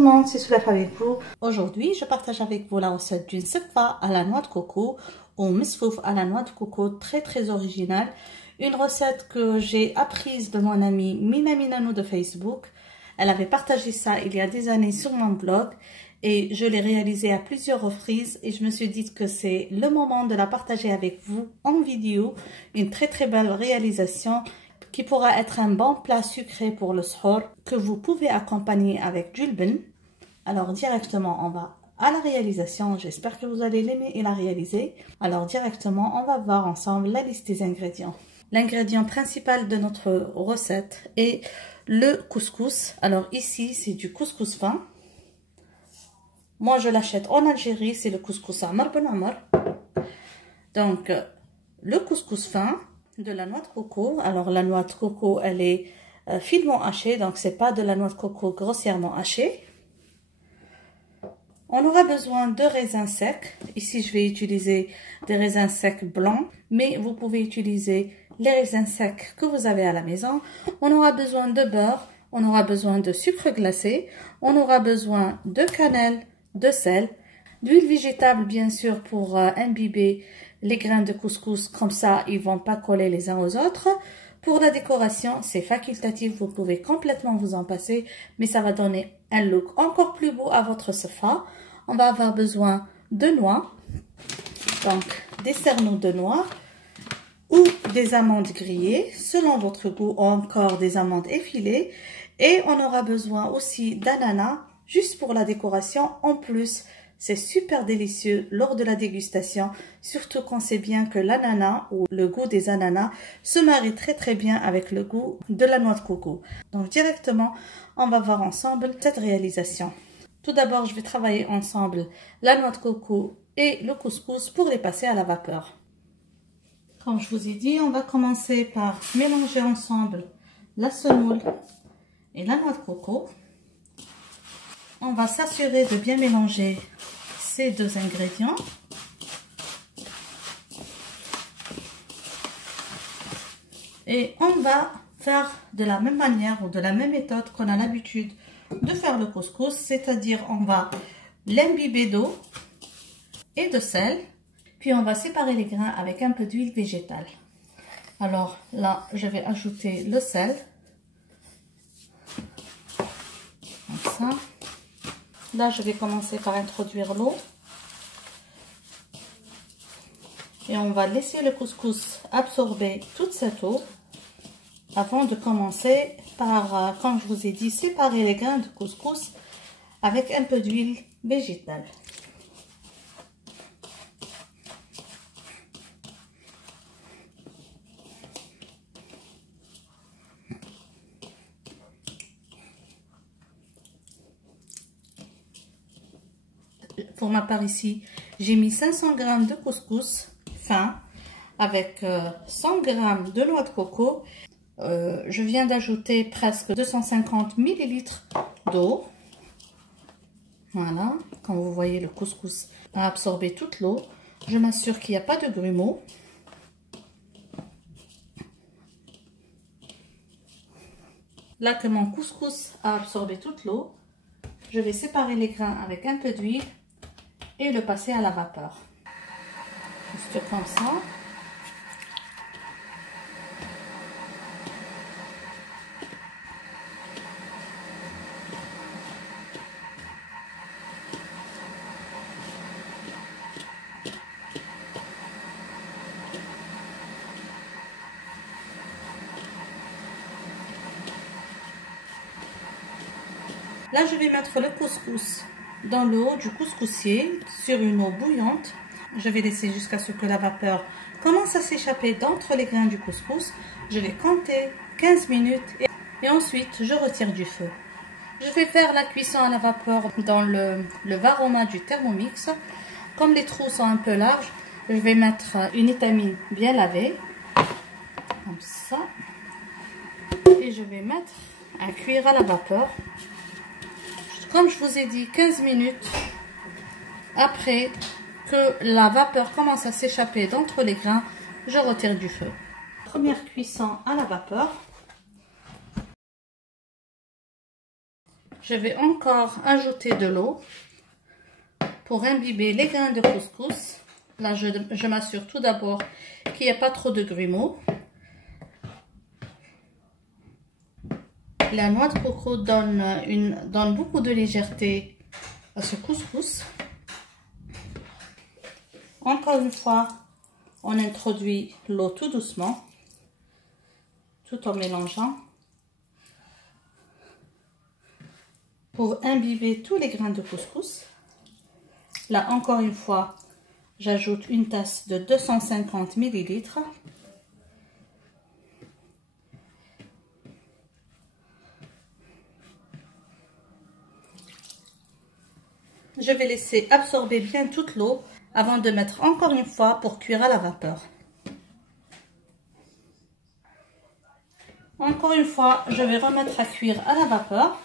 le monde, c'est Soulaf avec vous. Aujourd'hui, je partage avec vous la recette d'une sekfa à la noix de coco ou misfouf à la noix de coco, très originale. Une recette que j'ai apprise de mon amie Mina Minanou de Facebook. Elle avait partagé ça il y a des années sur mon blog et je l'ai réalisée à plusieurs reprises et je me suis dit que c'est le moment de la partager avec vous en vidéo. Une très belle réalisation qui pourra être un bon plat sucré pour le sahur que vous pouvez accompagner avec du lben. Alors directement on va à la réalisation, j'espère que vous allez l'aimer et la réaliser. Alors directement on va voir ensemble la liste des ingrédients. L'ingrédient principal de notre recette est le couscous. Alors ici c'est du couscous fin. Moi je l'achète en Algérie, c'est le couscous Amar Ben Amar. Donc le couscous fin, de la noix de coco. Alors la noix de coco elle est finement hachée, donc c'est pas de la noix de coco grossièrement hachée. On aura besoin de raisins secs. Ici je vais utiliser des raisins secs blancs, mais vous pouvez utiliser les raisins secs que vous avez à la maison. On aura besoin de beurre, on aura besoin de sucre glacé, on aura besoin de cannelle, de sel, d'huile végétale bien sûr pour imbiber les grains de couscous, comme ça ils vont pas coller les uns aux autres. Pour la décoration, c'est facultatif, vous pouvez complètement vous en passer, mais ça va donner un look encore plus beau à votre sofa. On va avoir besoin de noix, donc des cerneaux de noix ou des amandes grillées, selon votre goût, ou encore des amandes effilées. Et on aura besoin aussi d'ananas, juste pour la décoration en plus. C'est super délicieux lors de la dégustation, surtout quand c'est bien que l'ananas ou le goût des ananas se marie très bien avec le goût de la noix de coco. Donc directement, on va voir ensemble cette réalisation. Tout d'abord, je vais travailler ensemble la noix de coco et le couscous pour les passer à la vapeur. Comme je vous ai dit, on va commencer par mélanger ensemble la semoule et la noix de coco. On va s'assurer de bien mélanger ces deux ingrédients. Et on va faire de la même manière ou de la même méthode qu'on a l'habitude de faire le couscous, c'est-à-dire on va l'imbiber d'eau et de sel, puis on va séparer les grains avec un peu d'huile végétale. Alors là, je vais ajouter le sel, comme ça. Là, je vais commencer par introduire l'eau. Et on va laisser le couscous absorber toute cette eau avant de commencer par, comme je vous ai dit, séparer les grains de couscous avec un peu d'huile végétale. Pour ma part ici, j'ai mis 500 g de couscous fin avec 100 g de noix de coco. Je viens d'ajouter presque 250 ml d'eau. Voilà, comme vous voyez, le couscous a absorbé toute l'eau. Je m'assure qu'il n'y a pas de grumeaux. Là que mon couscous a absorbé toute l'eau, je vais séparer les grains avec un peu d'huile et le passer à la vapeur. Juste comme ça. Là, je vais mettre le couscous dans l'eau du couscoussier sur une eau bouillante. Je vais laisser jusqu'à ce que la vapeur commence à s'échapper d'entre les grains du couscous. Je vais compter 15 minutes et ensuite je retire du feu. Je vais faire la cuisson à la vapeur dans le Varoma du Thermomix. Comme les trous sont un peu larges, je vais mettre une étamine bien lavée, comme ça. Et je vais mettre à cuire à la vapeur. Comme je vous ai dit, 15 minutes après que la vapeur commence à s'échapper d'entre les grains, je retire du feu. Première cuisson à la vapeur. Je vais encore ajouter de l'eau pour imbiber les grains de couscous. Là, je m'assure tout d'abord qu'il n'y a pas trop de grumeaux. La noix de coco donne beaucoup de légèreté à ce couscous. Encore une fois, on introduit l'eau tout doucement, tout en mélangeant, pour imbiber tous les grains de couscous. Là, encore une fois, j'ajoute une tasse de 250 ml. Je vais laisser absorber bien toute l'eau avant de mettre encore une fois pour cuire à la vapeur. Encore une fois, je vais remettre à cuire à la vapeur.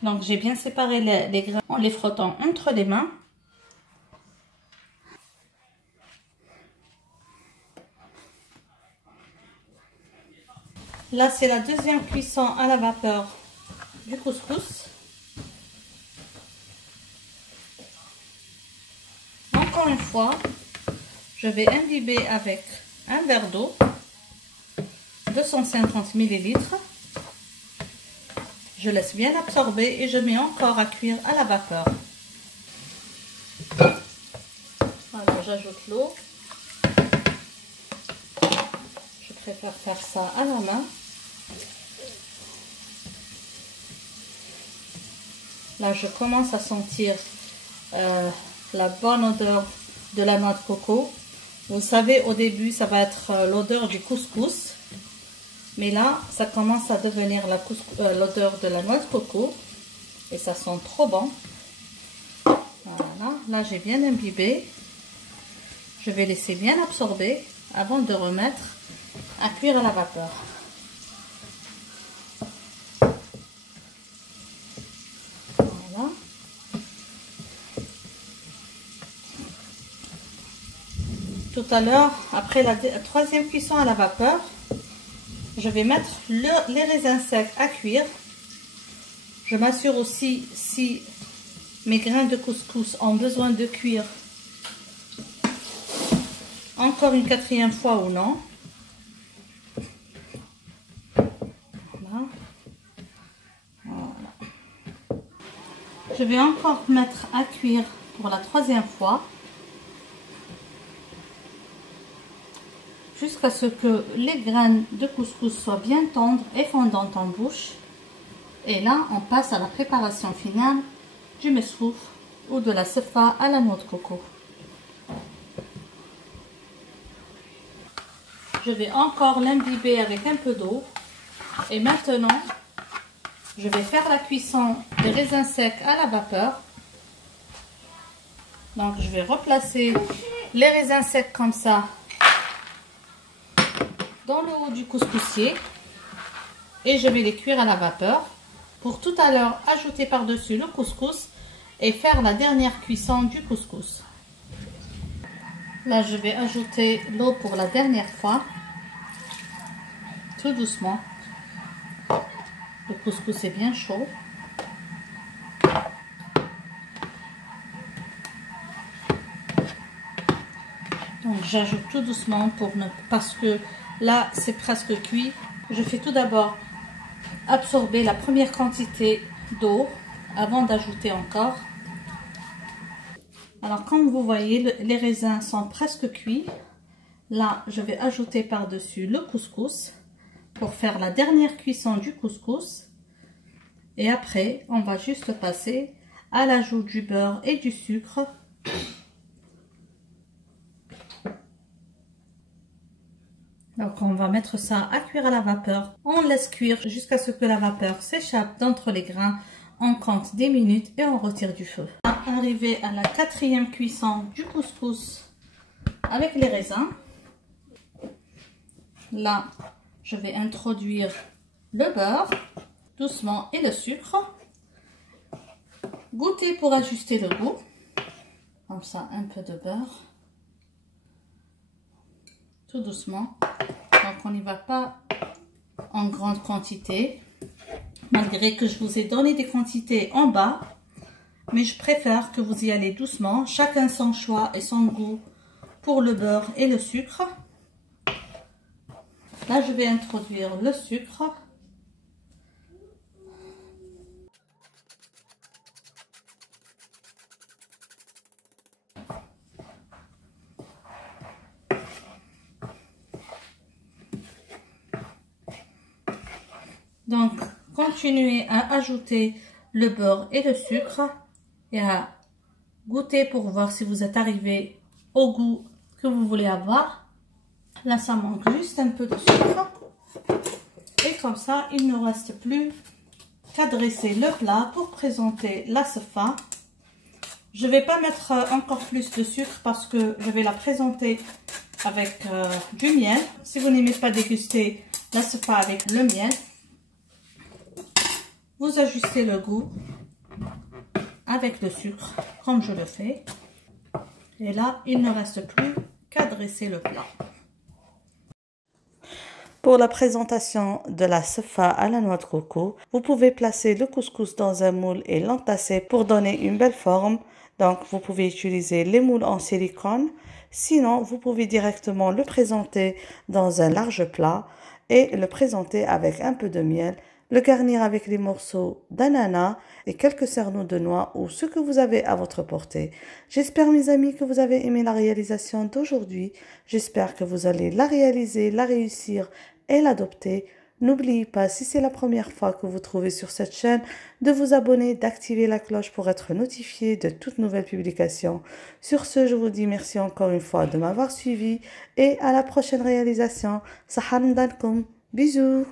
Donc j'ai bien séparé les grains en les frottant entre les mains. Là, c'est la deuxième cuisson à la vapeur du couscous. Encore une fois, je vais imbiber avec un verre d'eau, 250 ml. Je laisse bien absorber et je mets encore à cuire à la vapeur. Voilà, j'ajoute l'eau. Je préfère faire ça à la main. Là, je commence à sentir la bonne odeur de la noix de coco. Vous savez, au début, ça va être l'odeur du couscous. Mais là, ça commence à devenir l'odeur de la noix de coco. Et ça sent trop bon. Voilà, là, j'ai bien imbibé. Je vais laisser bien absorber avant de remettre à cuire à la vapeur. Voilà. Tout à l'heure, après la troisième cuisson à la vapeur, je vais mettre les raisins secs à cuire. Je m'assure aussi si mes grains de couscous ont besoin de cuire encore une quatrième fois ou non. Voilà. Voilà. Je vais encore mettre à cuire pour la troisième fois, jusqu'à ce que les graines de couscous soient bien tendres et fondantes en bouche. Et là, on passe à la préparation finale du mesrouf ou de la sefa à la noix de coco. Je vais encore l'imbiber avec un peu d'eau. Et maintenant, je vais faire la cuisson des raisins secs à la vapeur. Donc, je vais replacer les raisins secs comme ça dans le haut du couscoussier. Et je vais les cuire à la vapeur. Pour tout à l'heure, ajouter par-dessus le couscous et faire la dernière cuisson du couscous. Là, je vais ajouter l'eau pour la dernière fois, tout doucement. Le couscous est bien chaud. Donc, j'ajoute tout doucement parce que là, c'est presque cuit. Je fais tout d'abord absorber la première quantité d'eau avant d'ajouter encore. Alors, comme vous voyez, les raisins sont presque cuits. Là, je vais ajouter par-dessus le couscous pour faire la dernière cuisson du couscous. Et après, on va juste passer à l'ajout du beurre et du sucre. Donc, on va mettre ça à cuire à la vapeur. On laisse cuire jusqu'à ce que la vapeur s'échappe d'entre les grains. On compte 10 minutes et on retire du feu. Arrivé à la quatrième cuisson du couscous avec les raisins. Là, je vais introduire le beurre doucement et le sucre. Goûter pour ajuster le goût. Comme ça, un peu de beurre. Tout doucement. Donc, on n'y va pas en grande quantité, malgré que je vous ai donné des quantités en bas. Mais je préfère que vous y allez doucement, chacun son choix et son goût pour le beurre et le sucre. Là, je vais introduire le sucre. Donc, continuez à ajouter le beurre et le sucre et à goûter pour voir si vous êtes arrivé au goût que vous voulez avoir. Là, ça manque juste un peu de sucre. Et comme ça, il ne reste plus qu'à dresser le plat pour présenter la sefa. Je ne vais pas mettre encore plus de sucre parce que je vais la présenter avec du miel. Si vous n'aimez pas déguster la sefa avec le miel, vous ajustez le goût avec le sucre, comme je le fais. Et là, il ne reste plus qu'à dresser le plat. Pour la présentation de la sefa à la noix de coco, vous pouvez placer le couscous dans un moule et l'entasser pour donner une belle forme. Donc, vous pouvez utiliser les moules en silicone. Sinon, vous pouvez directement le présenter dans un large plat et le présenter avec un peu de miel. Le garnir avec les morceaux d'ananas et quelques cerneaux de noix ou ce que vous avez à votre portée. J'espère, mes amis, que vous avez aimé la réalisation d'aujourd'hui. J'espère que vous allez la réaliser, la réussir et l'adopter. N'oubliez pas, si c'est la première fois que vous trouvez sur cette chaîne, de vous abonner, d'activer la cloche pour être notifié de toutes nouvelles publications. Sur ce, je vous dis merci encore une fois de m'avoir suivi et à la prochaine réalisation. Sahamdankum. Bisous.